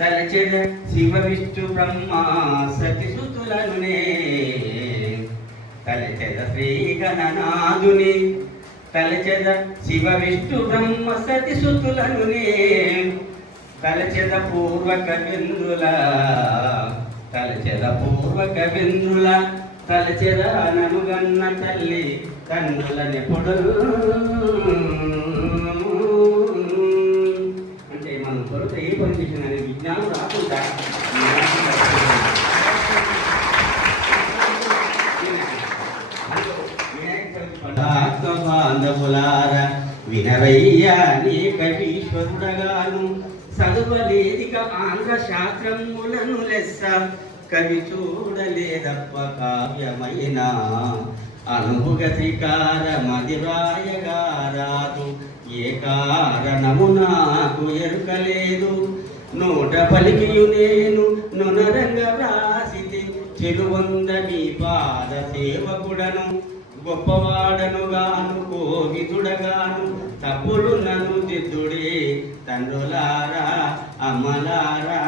తలచెద శివ విష్ణు బ్రహ్మ సతిసుతులనునే తలచెద శ్రీ గణనాథుని తలచెద శివ విష్ణు బ్రహ్మ సతిసుతులనునే తలచెద పూర్వక బిందుల తలచెద పూర్వక బిందుల తలచెద ననుగన్న తల్లి కన్నుల నిపుడులు అంటే మనం కొరత ఏ పని చేసిన విజ్ఞానం రాకుండా ఆత్మబాంధవులార వినవయ్యా నీ కవీశ్వరుడగాను చదువలేదిక ఆంధ్ర శాస్త్రములను లెస్స కవి చూడలేదప్ప కావ్యమైన అనుభగతికార మదిరాయగారాదు ఏ కారణము నాకు ఎరుకలేదు నోట పలికియు నేను నునరంగ వ్రాసితి చెలువంద మీ పాద సేవకుడను గొప్పవాడను గాను కోవిదుడగాను తప్పులు నన్ను దిద్దుడే తండ్రులారా అమ్మలారా